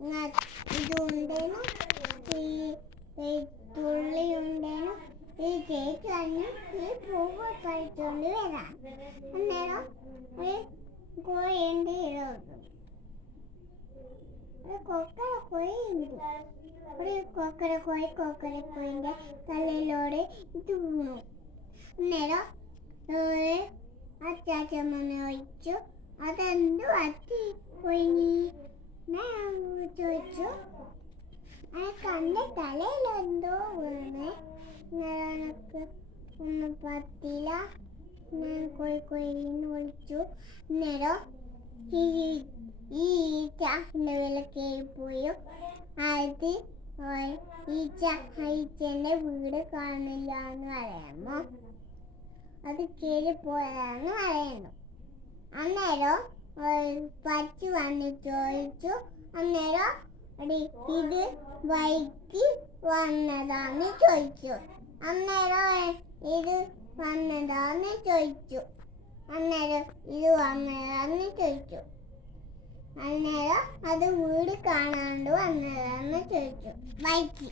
ഇതുണ്ടേനു ഈ തുള്ളി ഉണ്ടേനു ഈ ചേച്ചി തന്നെ ഈ പൂവ് കഴിച്ചോണ്ട് വരാം. അന്നേരം ഒരു കോഴിയുണ്ട് ഇടോട്ട് ഒരു കൊക്കര കോഴിയുണ്ട്. ഒരു കൊക്കര കോഴിന്റെ തലയിലോട് ഇത് വീണു. അന്നേരം അച്ചാച്ചമ്മ ഒഴിച്ചു. അതെന്ത് പറ്റി കോഴിനി ഞാൻ ചോദിച്ചു. കണ്ടെ തലയിലെന്തോ വീണ്. എനിക്ക് ഒന്നും പറ്റില്ല. ഞാൻ കോഴിന്ന് വിളിച്ചു. അന്നേരം ഈ ഈച്ച എൻ്റെ വില കയറിപ്പോയി. അത് ഈച്ചൻ്റെ വീട് കാണില്ല എന്ന് പറയാമോ? അത് കയറിപ്പോയതാന്ന് പറയുന്നു. അന്നേരം പച്ച വന്ന് ചോദിച്ചു. അന്നേരം ഇത് വൈകി വന്നതാന്ന് ചോദിച്ചു. അന്നേരം ഇത് വന്നതാന്ന് ചോദിച്ചു. അന്നേരം ഇത് വന്നതാന്ന് ചോദിച്ചു. അന്നേരം അത് വീട് കാണാണ്ട് വന്നതാന്ന് ചോദിച്ചു. വൈകി